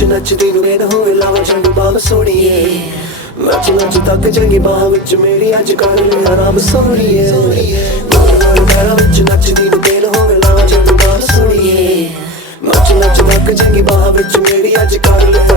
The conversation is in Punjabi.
ਵਿੱਚ ਨੱਚਦੀ ਨੂੰ ਵੇਦ ਹੋਵੇ ਲਾਵਾਂ ਚੰਗ ਬਾਹ ਸੋੜੀਏ ਨੱਚ ਨੱਚ ਤੱਕ ਚੰਗੀ ਬਾਹ ਵਿੱਚ ਮੇਰੀ ਅੱਜ ਕਰ ਲਿਆ ਰੱਬ ਸੋੜੀਏ ਗੋਲ ਪੈਰਾਂ ਵਿੱਚ ਨੱਚਦੀ ਨੂੰ ਵੇਦ ਹੋਵੇ ਲਾਵਾਂ ਚੰਗ ਬਾਹ ਸੋੜੀਏ ਨੱਚ ਨੱਚ ਤੱਕ ਚੰਗੀ ਬਾਹ ਵਿੱਚ ਮੇਰੀ ਅੱਜ ਕਰ ਲਿਆ